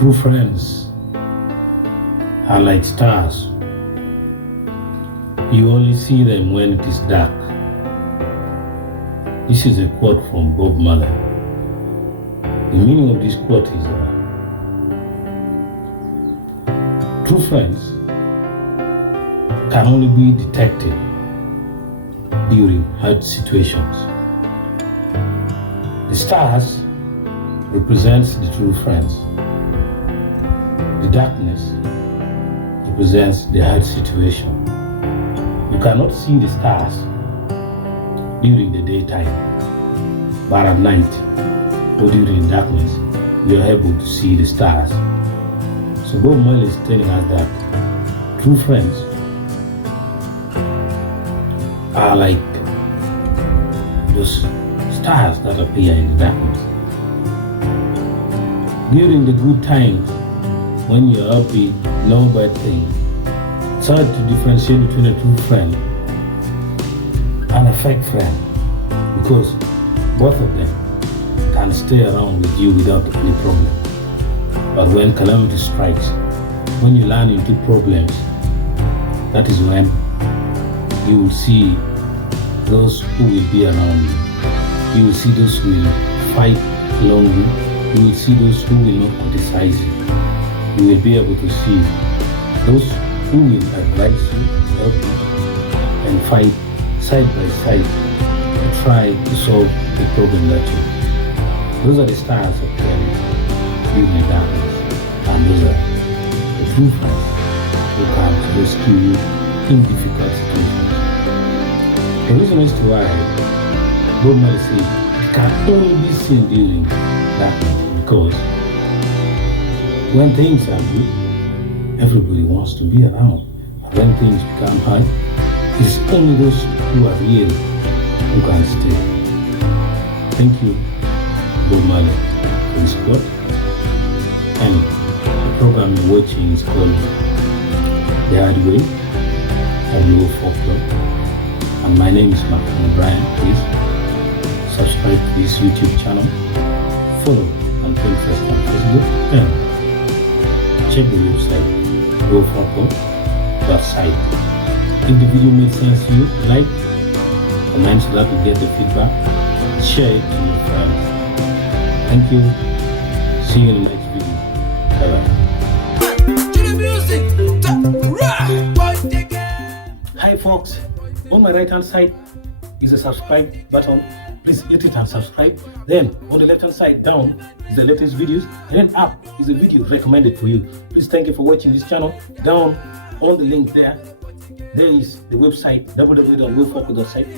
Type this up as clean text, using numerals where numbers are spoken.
True friends are like stars. You only see them when it is dark. This is a quote from 𝕍𝕝. The meaning of this quote is true friends can only be detected during hard situations. The stars represents the true friends. The darkness represents the hard situation. You cannot see the stars during the daytime, but at night or during darkness, you are able to see the stars. So 𝕍𝕝 is telling us that true friends are like those stars that appear in the darkness. During the good times, when you're happy, no bad thing, it's hard to differentiate between a true friend and a fake friend, because both of them can stay around with you without any problem. But when calamity strikes, when you run into problems, that is when you will see those who will be around you. You will see those who will fight along you. You will see those who will not criticize you. You will be able to see those who will advise you, help you, and fight side by side to try to solve the problem that you have. Those are the stars of carrying during the darkness, and those are the true friends who come to rescue you in difficult situations. The reason as to why 𝕍𝕝 says it can only be seen during darkness, because when things are good, everybody wants to be around. But when things become hard, it's only those who are real who can stay. Thank you, 𝕍𝕝, for this quote. And the program you're watching is called The Hard Way of Low Folklore. And my name is 𝕍𝕝. Please subscribe to this YouTube channel, follow on Pinterest and Facebook, and check the website 𝕍𝕝.site. If the video made sense to you, like, comment so that we get the feedback, share it to your friends. Thank you. See you in the next video. Bye-bye. Hi folks, on my right hand side is a subscribe button. Please hit it and subscribe. Then on the left hand side down is the latest videos, and then up is a video recommended for you. Please thank you for watching this channel. Down on the link there is the website www.lofolklore.site.